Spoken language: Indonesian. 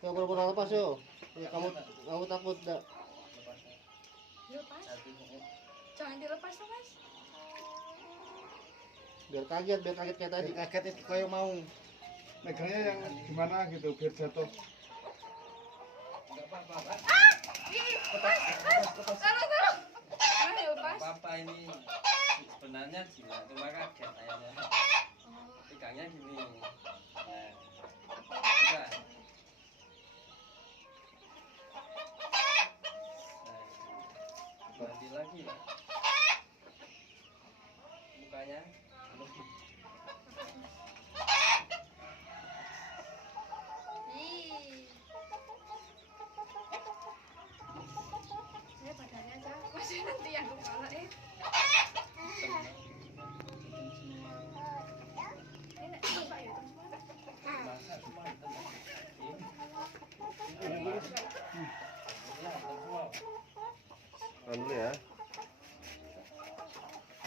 Coba pura-pura lepas yo. Ya, kamu takut enggak? Dilepas. Jangan dilepas tuh, Mas. Biar kaget kayak tadi. Kaget itu kayak mau megangnya yang gimana gitu biar jatuh. Taruh. Ayo, lepas. Apa ini sebenarnya jinak, cuma kaget ayahnya. Pegangnya gini. Nah, udah. Nah, ganti lagi. Mukanya. Ih. Saya badannya aja, masih nanti yang kepala Enak coba ya teman-teman. Masa semua itu Tahan dulu ya.